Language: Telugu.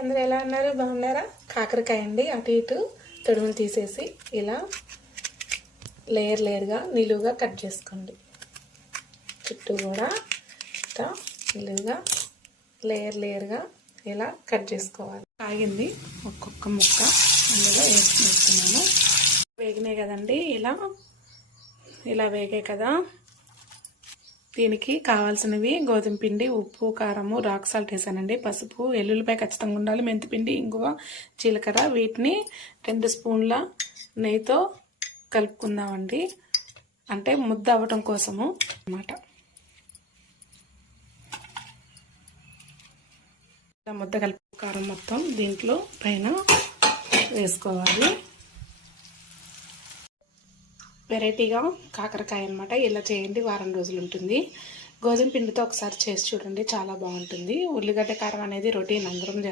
అందరూ ఎలా ఉన్నారు? బాగున్నారా? కాకరకాయ అండి, అటు ఇటు తొడుములు తీసేసి ఇలా లేయర్గా నిలువుగా కట్ చేసుకోండి. చుట్టూ కూడా ఇట్లా నిలువుగా లేయర్గా ఇలా కట్ చేసుకోవాలి. కాగింది ఒక్కొక్క ముక్క అందులో వేసుకున్నాము. వేగినాయి కదండి, ఇలా వేగాయి కదా. దీనికి కావాల్సినవి గోధుమ పిండి, ఉప్పు, కారము, రాక్ సాల్ట్ వేసానండి, పసుపు, ఎల్లుల్లిపాయ ఖచ్చితంగా ఉండాలి, మెంతిపిండి, ఇంగువ, జీలకర్ర. వీటిని 2 స్పూన్ల నెయ్యితో కలుపుకుందామండి, అంటే ముద్ద అవ్వటం కోసము అన్నమాట. ఇలా ముద్ద కలుపు కారం మొత్తం దీంట్లో పైన వేసుకోవాలి. వెరైటీగా కాకరకాయ అనమాట. ఇలా చేయండి, వారం రోజులు ఉంటుంది. గోధుమ పిండితో ఒకసారి చేసి చూడండి, చాలా బాగుంటుంది. ఉల్లిగడ్డ కారం అనేది రొటీన్ అందరం చేస్తాం.